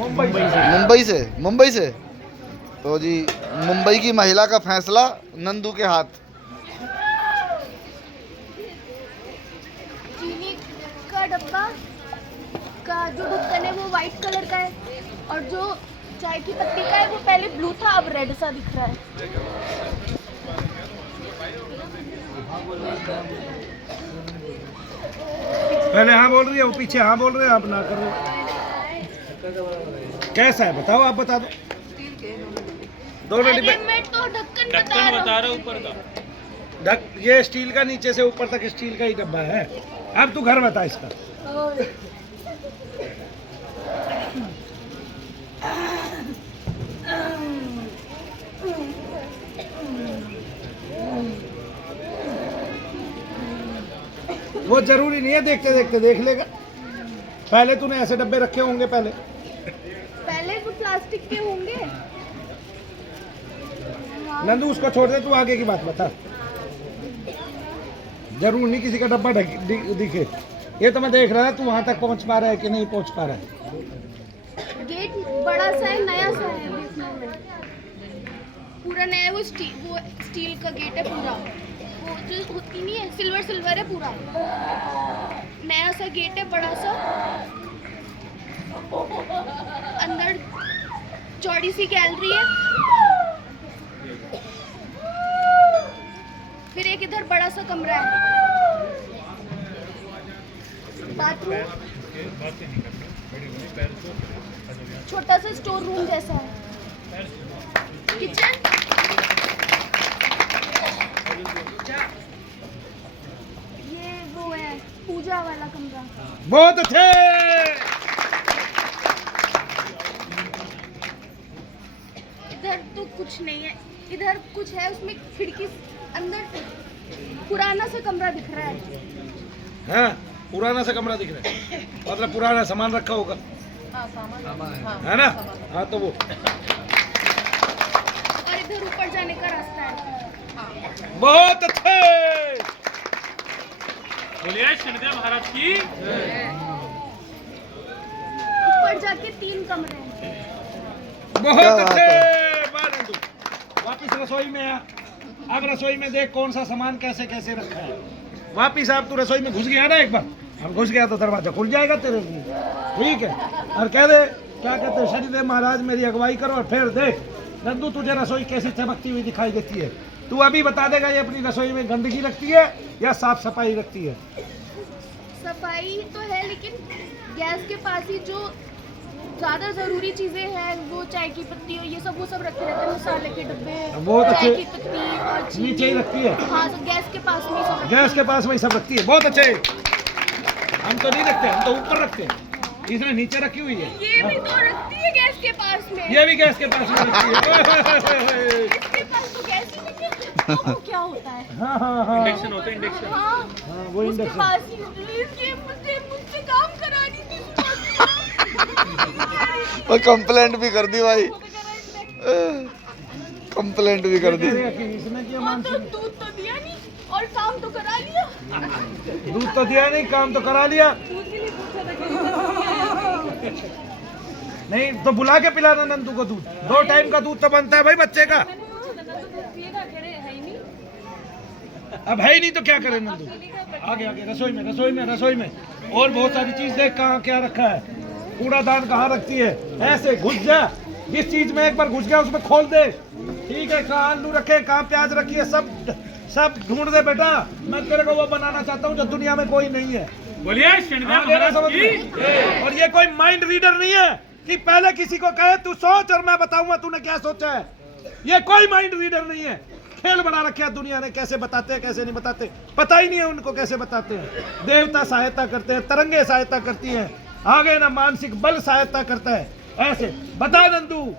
मुंबई से। तो जी मुंबई की महिला का फैसला नंदू के हाथ। चीनी का डब्बा का जो ढक्कन है वो वाइट कलर का है और जो चाय की पत्ती का है वो पहले ब्लू था अब रेड सा दिख रहा है। पहले हाँ बोल रही है, वो पीछे हाँ बोल रहे हैं, आप ना करो। कैसा है बताओ, आप बता दो। दोनों डिब्बे। मैं तो ढक्कन बता रहा हूँ ऊपर का। ये स्टील का, नीचे से ऊपर तक स्टील का ही डब्बा है। अब तू घर बता इसका। वो जरूरी नहीं है, देखते देखते देख लेगा। पहले तूने ऐसे डब्बे रखे होंगे पहले वो प्लास्टिक के होंगे। नंदू उसको छोड़ दे, तू आगे की बात बता। जरूर नहीं किसी का डब्बा दिखे। ये तो मैं देख रहा था तू वहां तक पहुंच पा रहा है कि नहीं पहुंच पा रहा है। गेट बड़ा सा है, नया सा है, देखने में पूरा नया है। वो स्टील का गेट है पूरा, वो जो होती नहीं है सिल्वर है पूरा। नया सा गेट है, बड़ा सा। अंदर चौड़ी सी गैलरी है, फिर एक इधर बड़ा सा कमरा है, बाथरूम, छोटा सा स्टोर रूम जैसा है, किचन, ये वो है पूजा वाला कमरा। बहुत अच्छे। इधर तो कुछ नहीं है, इधर कुछ है, उसमें खिड़की अंदर पुराना सा कमरा दिख रहा है। हाँ, पुराना सा कमरा दिख रहा है, मतलब पुराना सामान रखा होगा। है ना? हाँ तो वो। और इधर ऊपर जाने का रास्ता है। बहुत अच्छे। बोलिए शनिदेव महाराज की। ऊपर जाके 3 कमरे हैं। बहुत अच्छे। वापिस रसोई में आ। अब रसोई में देख कौन सा सामान कैसे कैसे रखा है। वापिस आप तू रसोई में घुस गया ना एक बार, अब घुस गया तो दरवाजा खुल जाएगा तेरे लिए। ठीक है, और कह दे क्या कहते हैं, शनिदेव महाराज मेरी अगुवाई करो। और फिर देख नंदू तुझे रसोई कैसी चमकती हुई दिखाई देती है। तू अभी बता देगा ये अपनी रसोई में गंदगी रखती है या साफ सफाई रखती है। सफाई तो है, लेकिन गैस के पास ही जो ज्यादा जरूरी चीजें हैं, वो चाय की पत्ती और ये सब वो सब रखे रहते हैं, मसाले के डब्बे, चाय की पत्ती और नीचे ही रखती है। हाँ, तो गैस के पास में सब गैस के पास वही सब रखती है। बहुत अच्छे। हम तो नहीं रखते, हम तो ऊपर रखते हैं। इसने नीचे रखी हुई है। ये भी तो रखती है गैस के पास में। ये भी गैस के पास में रखती है। इसके पास तो गैस ही नहीं है। वो क्या होता है? हाँ हाँ हाँ, इंडक्शन होता है, इंडक्शन। हाँ, वो उसके इंडक्शन। पास ही ये मुझसे काम करानी थी। और कंप्लेंट भी कर दी भाई, कंप्लेंट भी कर दी। इसने किया और तो दूध तो दिया नहीं और काम तो करा लिया। दूध तो दिया नहीं, काम तो करा लिया। नहीं तो बुला के पिलाना नंदू को दूध। 2 टाइम का दूध तो बनता है भाई बच्चे का। अब है ही नहीं तो क्या करे नंदू। आगे आगे रसोई में, रसोई में, रसोई में और बहुत सारी चीज देख कहाँ क्या रखा है। कूड़ादान कहाँ रखती है। ऐसे घुस जा, जिस चीज में एक बार घुस गया उसमें खोल दे। ठीक है, कहाँ आलू रखे, कहाँ प्याज रखी है, सब ढूंढ दे बेटा। मैं तेरे को वो बनाना चाहता हूँ जो दुनिया में कोई नहीं है। बोलिए शनिदेव महाराज की। और ये कोई माइंड रीडर नहीं है कि पहले किसी को कहे तू सोच और मैं बताऊंगा तूने क्या सोचा है। ये कोई माइंड रीडर नहीं है। खेल बना रखे है दुनिया ने, कैसे बताते हैं कैसे नहीं बताते, पता ही नहीं है उनको कैसे बताते हैं। देवता सहायता करते हैं, तरंगे सहायता करती हैं, आगे ना मानसिक बल सहायता करता है। ऐसे बता नंदू।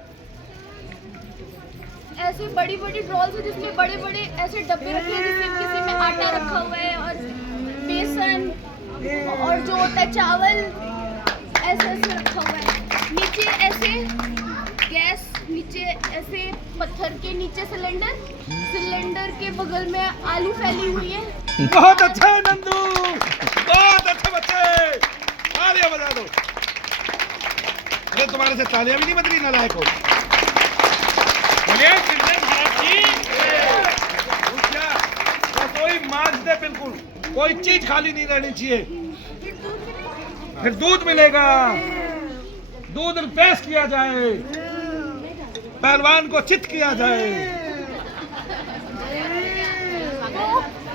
ऐसे बड़ी बड़ी ड्रॉल्स है जिसमें बड़े बड़े ऐसे डब्बे रखे हैं, जिसमें किसी में आटा रखा हुआ है और बेसन और जो होता है चावल, ऐसे ऐसे रखा हुआ है। नीचे ऐसे गैस, नीचे ऐसे पत्थर के नीचे सिलेंडर के बगल में आलू फैली हुई है। बहुत अच्छा है नंदू, बहुत अच्छे बच्चे। तालियां बजा दो। अरे तुम्हारे से तालियां भी नहीं बज रही नालायक हो। बोलिए शनिदेव महाराज की कोई मांस दे, बिल्कुल कोई चीज खाली नहीं रहनी चाहिए। फिर दूध मिलेगा, दूध पेश किया जाए, पहलवान को चित किया जाए।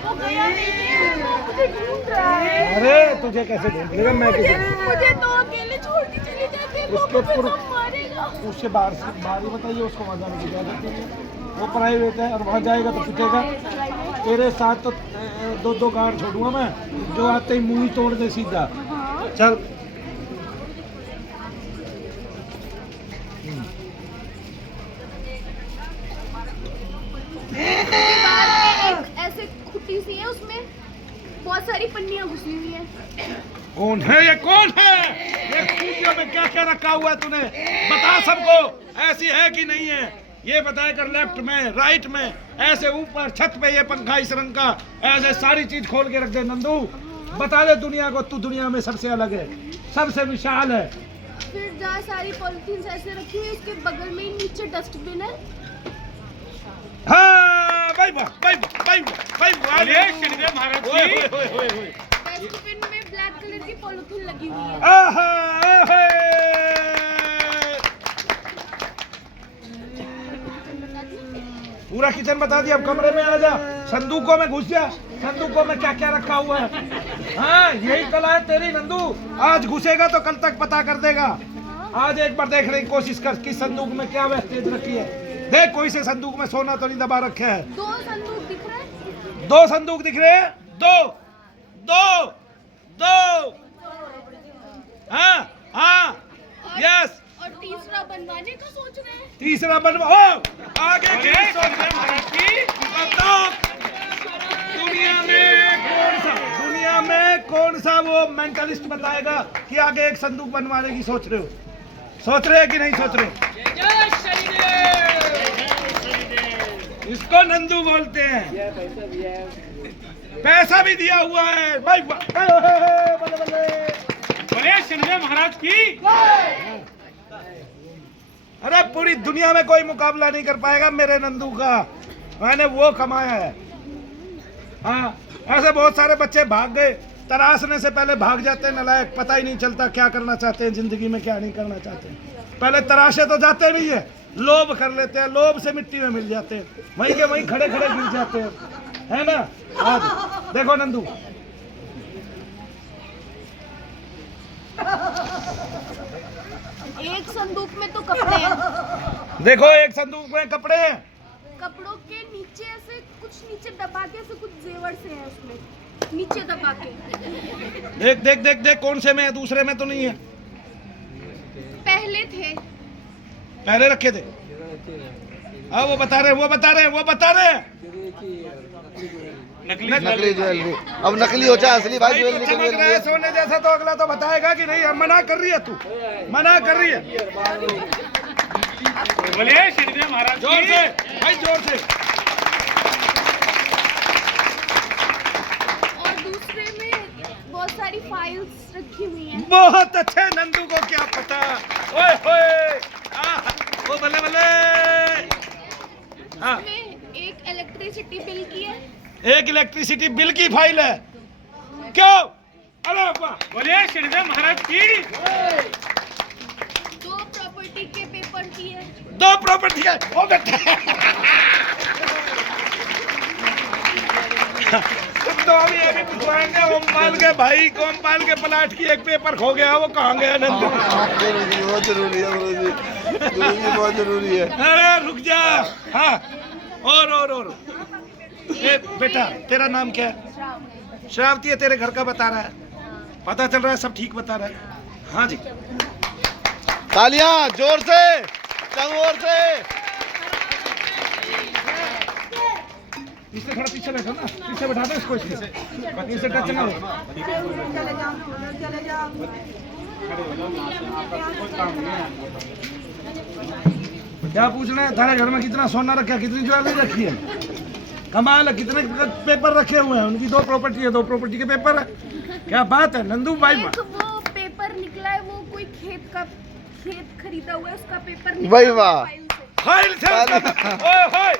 वो गया नहीं है, वो मुझे ढूंढ रहा है। अरे तुझे कैसे ढूंढ लेगा? मैं मुझे तो अकेले छोड़ के चले जाते हैं, उसके वो मुझे पुर- सब मारेगा। उससे बाहर ही बताइए, उसको वहाँ जाने की इजाजत नहीं है। वो प्राइवेट है और वहाँ जाएगा तो पिटेगा। तेरे साथ तो दो गांड छोड़ूंगा मैं, जो आते ही मुंह ही तोड़ दे सीधा। चल दीवार में एक ऐसे खुटी सी है, उसमें बहुत सारी पन्नियां घुसी हुई हैं। कौन है ये? कौन है ये? खूटियों में क्या क्या रखा हुआ है तूने? बता सबको, ऐसी है कि नहीं है? ये बताया कर, लेफ्ट में, राइट में, ऐसे ऊपर छत पे ये पंखा इस रंग का, ऐसे सारी चीज खोल के रख दे नंदू। बता दे दुनिया को, तू दुनिया में सबसे अलग है, सबसे विशाल है। फिर जहाँ सारी पॉलिथीन ऐसे रखी हुई है, उसके बगल में ही नीचे डस्टबिन है। हाँ भाई वाह, भाई वाह, भाई वाह, भाई वाह। बोलिए शनिदेव महाराज ओए, की ओए, ओए, ओए, ओए। डस्टबिन में ब्लैक कलर की पॉलिथीन लगी हुई है। आहा, आहा। पूरा किचन बता दिया। अब कमरे में आ जा, संदूकों में घुस जा। संदूकों में क्या क्या रखा हुआ है? हाँ, यही कला है तेरी नंदू। आज घुसेगा तो कल तक पता कर देगा। आज एक बार देखने की कोशिश कर कि संदूक में क्या वेस्टेज रखी है। देख, कोई से संदूक में सोना तो नहीं दबा रखे है। 2 संदूक दिख रहे हैं। 2 संदूक दिख रहे हैं? 2 हाँ हाँ, यस। और तीसरा बनवाने का सोच रहे हैं। तीसरा बनवा, ओ आगे की बोलिए सोच। शनिदेव महाराज की बताओ, दुनिया में कौन सा वो मेंटलिस्ट बताएगा कि आगे एक संदूक बनवाने की सोच रहे हो? सोच रहे हैं कि नहीं सोच रहे? इसको नंदू बोलते हैं। पैसा भी दिया हुआ है भाई। बल्ले बल्ले। बोलिए शनिदेव महाराज की अरे पूरी दुनिया में कोई मुकाबला नहीं कर पाएगा मेरे नंदू का। मैंने वो कमाया है। हाँ, ऐसे बहुत सारे बच्चे भाग गए, तराशने से पहले भाग जाते हैं नालायक। पता ही नहीं चलता क्या करना चाहते हैं जिंदगी में, क्या नहीं करना चाहते हैं। पहले तराशे तो जाते नहीं है, लोभ कर लेते हैं, लोभ से मिट्टी में मिल जाते हैं, वहीं के वहीं खड़े खड़े गिर जाते हैं, है ना। आज देखो नंदू, एक संदूक में तो कपड़े हैं। देखो एक संदूक में कपड़े हैं। कपड़ों के नीचे ऐसे कुछ नीचे दबा के ऐसे कुछ जेवर से है उसमें, नीचे दबा के। देख देख देख देख, कौन से में है? दूसरे में तो नहीं है। पहले थे। पहले रखे थे। हाँ, वो बता रहे नकली नकली ज्वेलरी। अब नकली हो चाहे असली भाई, भाई तो ज्वेलरी चमक रहा है सोने जैसा, तो अगला तो बताएगा कि नहीं। हम मना कर रही है, तू मना कर रही है। बोलिए शनिदेव महाराज जोर की से भाई, जोर से। और दूसरे में बहुत सारी फाइल्स रखी हुई हैं। बहुत अच्छे, नंदू को क्या पता। ओए होए, ओ बल्ले बल्ले। हाँ, इसमें एक इलेक्ट्रिसिटी बिल की है। एक इलेक्ट्रिसिटी बिल की फाइल है। क्यों? अरे वाह। बोलिए शनिदेव महाराज की 2 प्रॉपर्टी के पेपर की है। 2 प्रॉपर्टी है। ओ बेटा, तुम तो अभी ये भी पूछवाएंगे ओमपाल के भाई को। ओमपाल के प्लाट की एक पेपर खो गया, वो कहाँ गया नंदू? गुरुजी बहुत जरूरी है, गुरुजी बहुत जरूरी है। अरे रुक जा। हाँ, और ए बेटा, तेरा नाम क्या है? श्रावती है। तेरे घर का बता रहा है, पता चल रहा है सब ठीक बता रहा है। हाँ जी, तालियां जोर से, चंगोर से। इससे थोड़ा पीछे बैठो ना, पीछे बैठा दो इसको, इससे टच ना हो। क्या पूछना है? थारे घर में कितना सोना रखा है, कितनी ज्वेलरी रखी है? कमाल है, कितने पेपर रखे हुए हैं? उनकी 2 प्रॉपर्टी है, 2 प्रॉपर्टी के पेपर है। क्या बात है नंदू भाई। एक वो पेपर निकला है, वो कोई खेत का खेत खरीदा हुआ है उसका पेपर वही वाह। फाइल से। फाइल से ओए होए